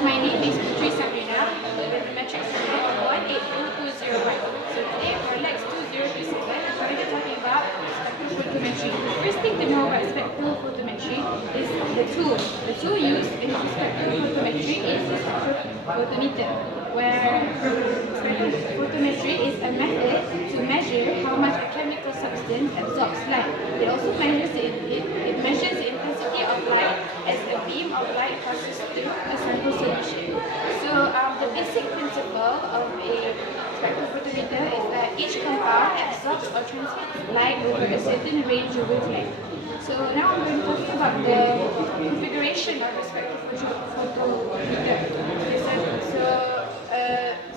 My name is Sabreena with the metrics number 182201. So today for LAX2027, I'm going to be talking about spectrophotometry. The first thing to know about spectrophotometry is the tool. The tool used in spectrophotometry is the spectrophotometer, where spectrophotometry is a method to measure how much a chemical substance absorbs light. It also measures the intensity of light as a beam of light passes through a sample solution. So the basic principle of a spectrophotometer is that each compound absorbs or transmits light over a certain range of wavelength. So now I'm going to talk about the configuration of a spectrophotometer.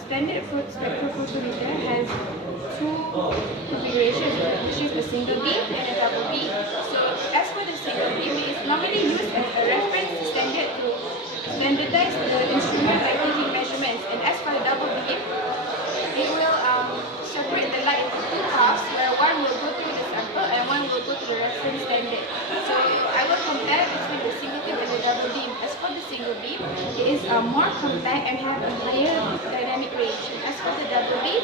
Standard spectrophotometer has two configurations, which is a single beam and a double beam. So as for the single beam, it is normally used as a reference standard to standardize the instrument by taking measurements. And as for the double beam, it will separate the light into two halves, where one will go through the sample and one will go to the reference standard. So I will compare between the single beam and the double beam. As for the single beam, it is more compact and have a higher dynamic range. As for the double beam,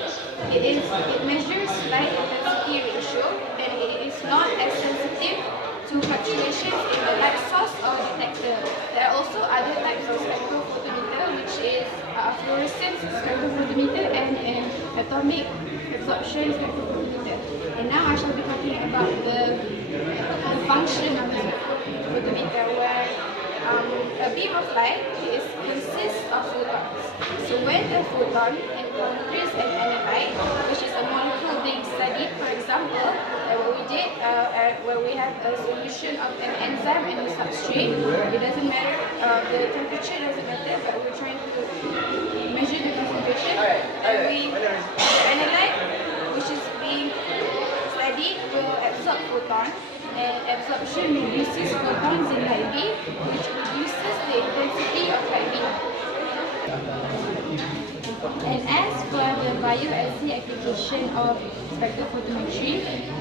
it measures light intensity ratio, and it is not as sensitive to fluctuations in the light source or detector. There are also other types of spectrophotometer, which is a fluorescence spectrophotometer and an atomic absorption spectrophotometer. And now I shall be talking about the function of the spectrophotometer, where a beam of light consists of photons. So when a photon encounters an analyte, which is a molecule being studied, for example, what we did, where we have a solution of an enzyme in the substrate, it doesn't matter, the temperature doesn't matter, but we're trying to measure the concentration. And the analyte, which is being studied, will absorb photons, and absorption reduces photons in light beam, which reduces the intensity of light beam. And as for the bioassay application of spectrophotometry,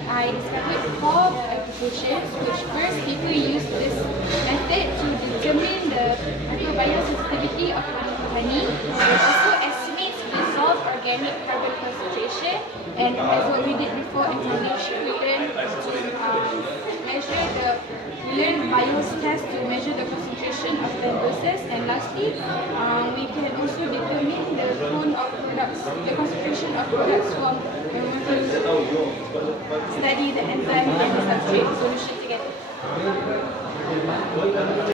I discovered 4 applications, which first people use this method to determine the microbial of honey. It also estimates dissolved organic carbon concentration, and as what we did before in foundation, we learned BIOS test to measure the concentration of pentoses, and lastly, we can also determine the tone of products, the concentration of products from when we study the enzyme and the substrate solution together.